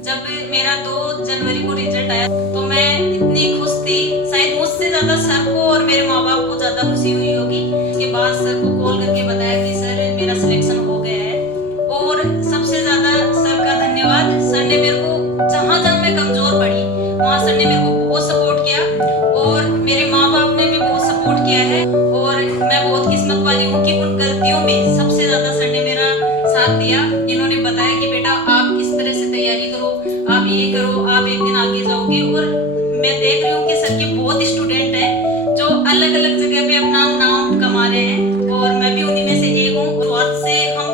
जब मेरा 2 जनवरी को रिजल्ट आया तो मैं इतनी खुश थी, शायद मुझसे ज्यादा सर को और मेरे माँ बाप को ज्यादा खुशी हुई होगी। उसके बाद सर को कॉल करके बताया कि सर मेरा सिलेक्शन हो गया है, और सबसे ज्यादा सर का धन्यवाद। सर ने मेरे को जहाँ जहाँ मैं कमजोर पड़ी वहाँ सर ने मेरे को बहुत सपोर्ट किया, और मेरे माँ बाप ने भी बहुत सपोर्ट किया है, और मैं बहुत किस्मत वाली हूँ कि उन गलतियों में सबसे ज्यादा सर ने मेरा साथ दिया। इन्होंने बताया कि बेटा आप इस तरह से तैयारी करो, आप ये करो, आप एक दिन आगे जाओगे। और मैं देख रही हूँ कि सर के बहुत स्टूडेंट हैं जो अलग अलग जगह पे अपना नाम कमा रहे हैं, और मैं भी उन्हीं में से एक हूँ। शुरुआत से हम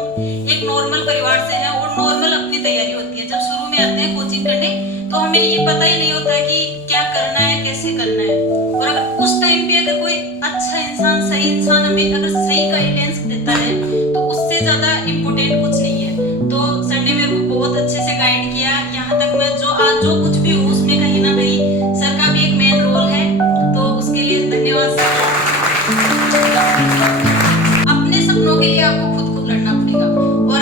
एक नॉर्मल परिवार से हैं, और नॉर्मल अपनी तैयारी होती है। जब शुरू में आते हैं कोचिंग करने तो हमें ये पता ही नहीं होता कि क्या करना है, कैसे करना है। और अगर उस टाइम पे अगर कोई अच्छा इंसान, सही इंसान हमें अगर सही गाइडेंस देता है तो उससे ज्यादा इम्पोर्टेंट कुछ नहीं है। तो सर ने मेरे को बहुत अच्छे से गाइड किया, यहाँ तक मैं जो आज जो कुछ भी हूँ उसमें कहीं ना कहीं सर का भी एक मेन रोल है, तो उसके लिए धन्यवाद सर। अपने सपनों के लिए आपको खुद को लड़ना पड़ेगा, और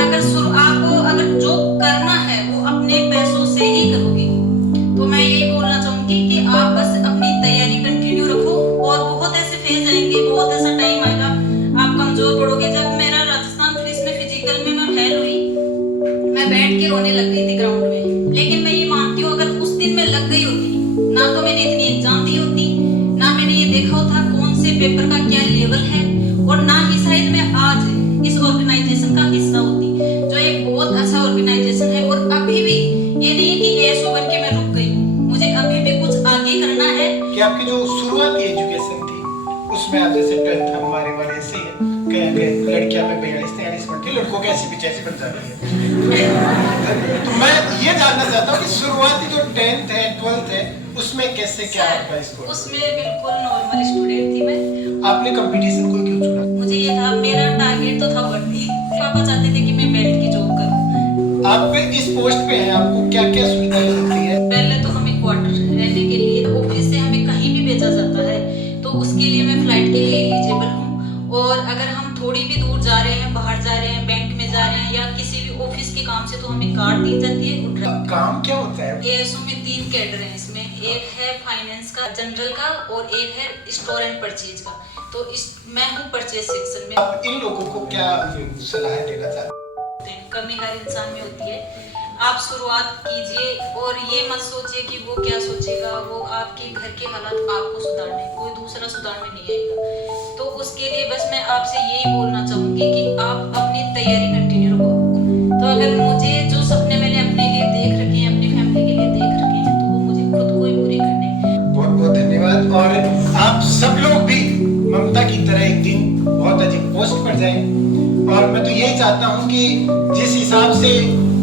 आपको अगर जो करना है वो अपने पैसों से ही करोगे। तो मैं यही बोलना चाहूंगी कि आप बस अपनी तैयारी कंटिन्यू रखो, और बहुत ऐसे फेज आएंगे, बहुत ऐसा टाइम आएगा आप कमजोर पड़ोगे। जब मेरा राजस्थान पुलिस में फिजिकल में मैं फेल हुई, मैं बैठ के रोने लग गई थी ग्राउंड में। लेकिन मैं ये मानती हूँ अगर उस दिन मैं लग गई होती, ना तो मैंने इतनी एग्जाम दी होती, ना मैंने ये देखा होता कौन से पेपर का क्या लेवल है, और ना ही शायद मैं आज इस ऑर्गेनाइजेशन का हिस्सा होती, जो एक बहुत अच्छा ऑर्गेनाइजेशन है। और अभी भी ये नहीं कि एएसओ बन के मैं रुक गई, मुझे अभी भी कुछ आगे करना है। कि आपकी जो शुरुआती एजुकेशन थी उसमें आप जैसे 12th हमारे वाले ऐसे ही है, कह लड़कियां में 42-43 बनती है, लड़कों के 80-85 बन जाती है। तो मैं ये जानना चाहता हूँ कि शुरुआती जो 10th है 12th है उसमें कैसे क्या आपका स्कोर? उसमें बिल्कुल नॉर्मल स्टूडेंट थी मैं। आपने कंपटीशन को क्यों चुना? मुझे ये था, मेरा टारगेट तो था भर्ती। पापा चाहते थे कि मैं बेल्ट की जॉब करूं। आप इस पोस्ट पे हैं, आपको क्या क्या सुविधा मिलती है? पहले तो हमें क्वार्टर रहने के लिए ऑफिस से हमें कहीं भी भेजा जाता है, तो उसके लिए मैं फ्लाइट के लिए एलिजिबल हूँ। और अगर हम थोड़ी भी दूर जा रहे हैं, बाहर जा रहे हैं, बैंक में जा रहे हैं, या किसी भी ऑफिस के काम से, तो हमें कार्ड दी जाती है। काम क्या होता है? एएसओ में 3 कैडर हैं इसमें, एक है फाइनेंस का, जनरल का, और एक है स्टोर एंड परचेज का। तो मैं हूँ परचेज सेक्शन में। आप इन लोगों को क्या सलाह देना चाहते हैं? कमी हर इंसान में होती है, आप शुरुआत कीजिए, और ये मत सोचिए कि वो क्या सोचेगा। वो आपके घर के हालात आपको सुधारने, कोई दूसरा सुधारने नहीं आएगा। तो उसके लिए बस मैं आपसे यही बोलना चाहूंगी कि आप अपनी तैयारी कंटिन्यू रखो। तो अगर मुझे जो सपने मैंने अपने लिए देख रखे हैं, अपनी फैमिली के लिए देख रखे हैं, तो वो मुझे खुद को ही पूरे करने हैं। बहुत बहुत धन्यवाद। और आप सब लोग भी ममता की तरह एक दिन बहुत अच्छी पोस्ट पर जाएं, और मैं तो यही चाहता हूं कि जिस हिसाब से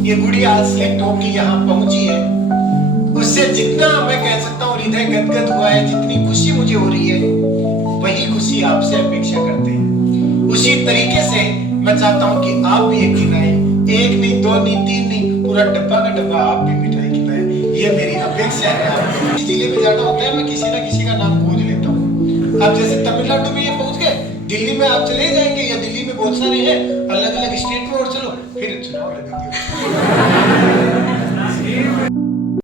ये गुड़िया आज सिलेक्ट होकर यहाँ पहुंची है, उससे जितना मैं कह सकता हूँ हृदय गदगद हुआ है, जितनी खुशी मुझे हो रही है, वही खुशी आपसे अपेक्षा करते हैं। उसी तरीके से मैं चाहता हूँ कि आप भी एक दिन आए, 1 नहीं 2 नहीं 3 नहीं, पूरा डब्बा का डब्बा आप भी मिठाई खिलाएं, ये मेरी अपेक्षा है। दिल्ली में जाना होता है, मैं किसी ना किसी का नाम खोज लेता हूँ। आप जैसे तमिलनाडु में ये पहुंच गए, दिल्ली में आप चले जाएंगे, या दिल्ली में बहुत सारे हैं अलग अलग स्टेट में, और चलो फिर चुनाव लगा दिया।